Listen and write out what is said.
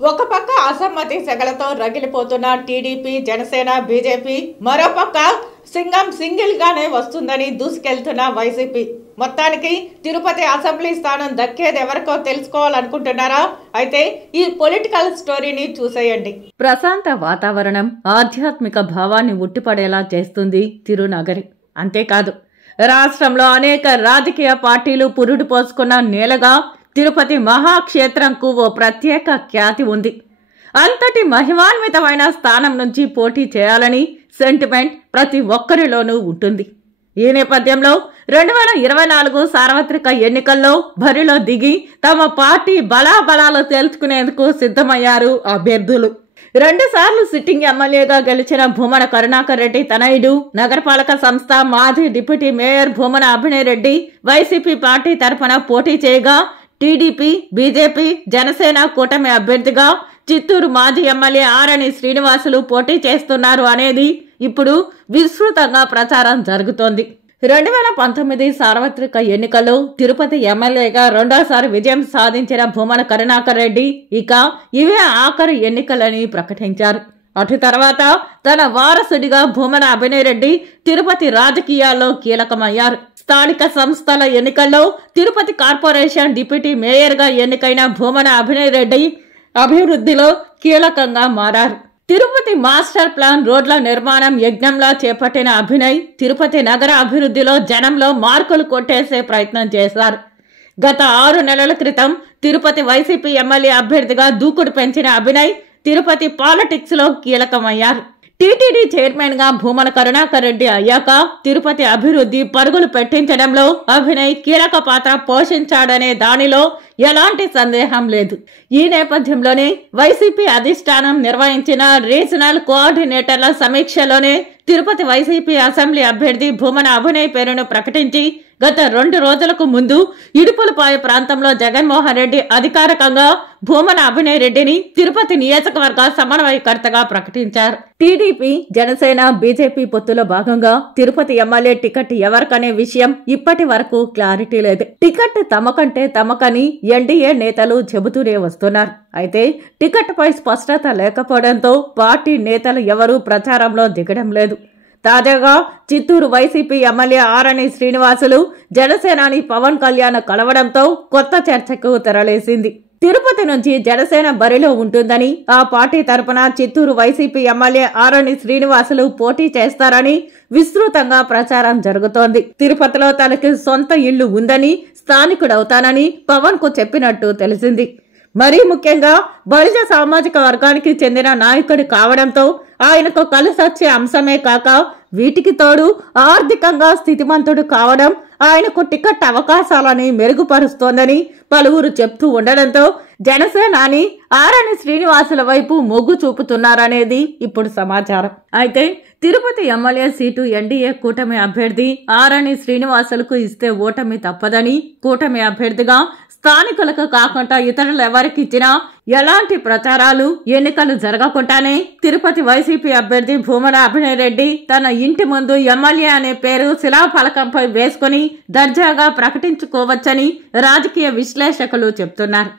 ఒక పక్క అసమ్మతి సెగలతో రగిలిపోతున్న టీడీపీ, జనసేన, బీజేపీ, మరోపక్క సింగం సింగిల్ గానే వస్తుందని దూసుకెళ్తున్న వైసీపీ. మొత్తానికి తిరుపతి అసెంబ్లీ స్థానం దక్కేది ఎవరికో తెలుసుకోవాలనుకుంటున్నారా? అయితే ఈ పొలిటికల్ స్టోరీని చూసేయండి. ప్రశాంత వాతావరణం ఆధ్యాత్మిక భావాన్ని ఉట్టిపడేలా చేస్తుంది తిరునగరి. అంతేకాదు, రాష్ట్రంలో అనేక రాజకీయ పార్టీలు పురుడు పోసుకున్న నేలగా తిరుపతి మహాక్షేత్రంకు ఓ ప్రత్యేక ఖ్యాతి ఉంది. అంతటి మహిమాన్వితమైన స్థానం నుంచి పోటీ చేయాలని సెంటిమెంట్ ప్రతి ఒక్కరిలోనూ ఉంటుంది. ఈ నేపథ్యంలో 2024 సార్వత్రిక ఎన్నికల్లో బరిలో దిగి తమ పార్టీ బలాబలాలు తేల్చుకునేందుకు సిద్ధమయ్యారు అభ్యర్థులు. 2 సార్లు సిట్టింగ్ ఎమ్మెల్యేగా గెలిచిన భూమన కరుణాకర్ రెడ్డి తనయుడు, నగరపాలక సంస్థ మాజీ deputy mayor Bhumana Abhinay Reddy YCP party తరఫున పోటీ చేయగా, టీడీపీ, బీజేపీ, జనసేన కూటమి అభ్యర్థిగా చిత్తూరు మాజీ ఎమ్మెల్యే ఆరణి శ్రీనివాసులు పోటీ చేస్తున్నారు అనేది ఇప్పుడు విస్తృతంగా ప్రచారం జరుగుతోంది. 2019 సార్వత్రిక ఎన్నికల్లో తిరుపతి ఎమ్మెల్యేగా రెండోసారి విజయం సాధించిన భూమన కరుణాకర్ రెడ్డి ఇక ఇవే ఆఖరి ఎన్నికలని ప్రకటించారు. అటు తర్వాత తన వారసుడిగా భూమన అభినయ్ రెడ్డి తిరుపతి రాజకీయాల్లో కీలకమయ్యారు. స్థానిక సంస్థల ఎన్నికల్లో తిరుపతి కార్పొరేషన్ డిప్యూటీ మేయర్గా ఎన్నికైన భూమన అభినయ్ రెడ్డి అభివృద్ధిలో కీలకంగా మారారు. తిరుపతి మాస్టర్ ప్లాన్ రోడ్ల నిర్మాణం యజ్ఞంలా చేపట్టిన అభినయ్ తిరుపతి నగర అభివృద్ధిలో జనంలో మార్కులు కొట్టేసే ప్రయత్నం చేశారు. గత 6 నెలల క్రితం తిరుపతి వైసీపీ ఎమ్మెల్యే అభ్యర్థిగా దూకుడు పెంచిన అభినయ్ తిరుపతి పాలిటిక్స్ లో కీలకమయ్యారు. టీటీడీ చైర్మన్ గా భూమన కరుణాకర్ రెడ్డి అయ్యాక తిరుపతి అభివృద్ధి పరుగులు పెట్టించడంలో అభినయ్ కీలక పాత్ర పోషించాడనే దానిలో ఎలాంటి సందేహం లేదు. ఈ నేపథ్యంలోనే వైసీపీ అధిష్టానం నిర్వహించిన రీజనల్ కోఆర్డినేటర్ల సమీక్షలోనే తిరుపతి వైసీపీ అసెంబ్లీ అభ్యర్థి భూమన అభినయ్ పేరును ప్రకటించి గత 2 రోజులకు ముందు ఇడుపులపాయ ప్రాంతంలో జగన్మోహన్ రెడ్డి అధికారికంగా భూమన అభినయ్ రెడ్డిని తిరుపతి నియోజకవర్గ సమన్వయకర్తగా ప్రకటించారు. టీడీపీ, జనసేన, బీజేపీ పొత్తులో భాగంగా తిరుపతి ఎమ్మెల్యే టికెట్ ఎవరికనే విషయం ఇప్పటి వరకు క్లారిటీ లేదు. టికెట్ తమకంటే తమకని ఎన్డీఏ నేతలు చెబుతూనే వస్తున్నారు. అయితే టికెట్ పై స్పష్టత లేకపోవడంతో పార్టీ నేతలు ఎవరూ ప్రచారంలో దిగడం లేదు. తాజాగా చిత్తూరు వైసీపీ ఎమ్మెల్యే ఆరణి శ్రీనివాసులు జనసేనాని పవన్ కళ్యాణ్ కలవడంతో కొత్త చర్చకు తెరలేసింది. తిరుపతి నుంచి జనసేన బరిలో ఉంటుందని, ఆ పార్టీ తరపున చిత్తూరు వైసీపీ ఎమ్మెల్యే ఆరణి శ్రీనివాసులు పోటీ చేస్తారని విస్తృతంగా ప్రచారం జరుగుతోంది. తిరుపతిలో తనకి సొంత ఇల్లు ఉందని, స్థానికుడవుతానని పవన్ కు చెప్పినట్టు తెలిసింది. మరీ ముఖ్యంగా బలిజ సామాజిక వర్గానికి చెందిన నాయకుడు కావడంతో ఆయనకు కలిసొచ్చే అంశమే కాక వీటికి తోడు ఆర్థికంగా స్థితిమంతుడు కావడం ఆయనకు టికెట్ అవకాశాలని మెరుగుపరుస్తోందని పలువురు చెప్తూ ఉండడంతో జనసేనాని ఆరణి శ్రీనివాసుల వైపు మొగ్గు చూపుతున్నారనేది ఇప్పుడు సమాచారం. అయితే తిరుపతి ఎమ్మెల్యే సీటు ఎన్డీఏ కూటమి అభ్యర్థి ఆరణి శ్రీనివాసులకు ఇస్తే ఓటమి తప్పదని, కూటమి అభ్యర్థిగా స్థానికులకు కాకుండా ఇతరులెవరికి ఇచ్చినా ఎలాంటి ప్రచారాలు, ఎన్నికలు జరగకుండానే తిరుపతి వైసీపీ అభ్యర్థి భూమన అభినయ్ రెడ్డి తన ఇంటి ముందు ఎమ్మెల్యే అనే పేరు శిలాఫలకంపై వేసుకుని దర్జాగా ప్రకటించుకోవచ్చని రాజకీయ విశ్లేషకులు చెప్తున్నారు.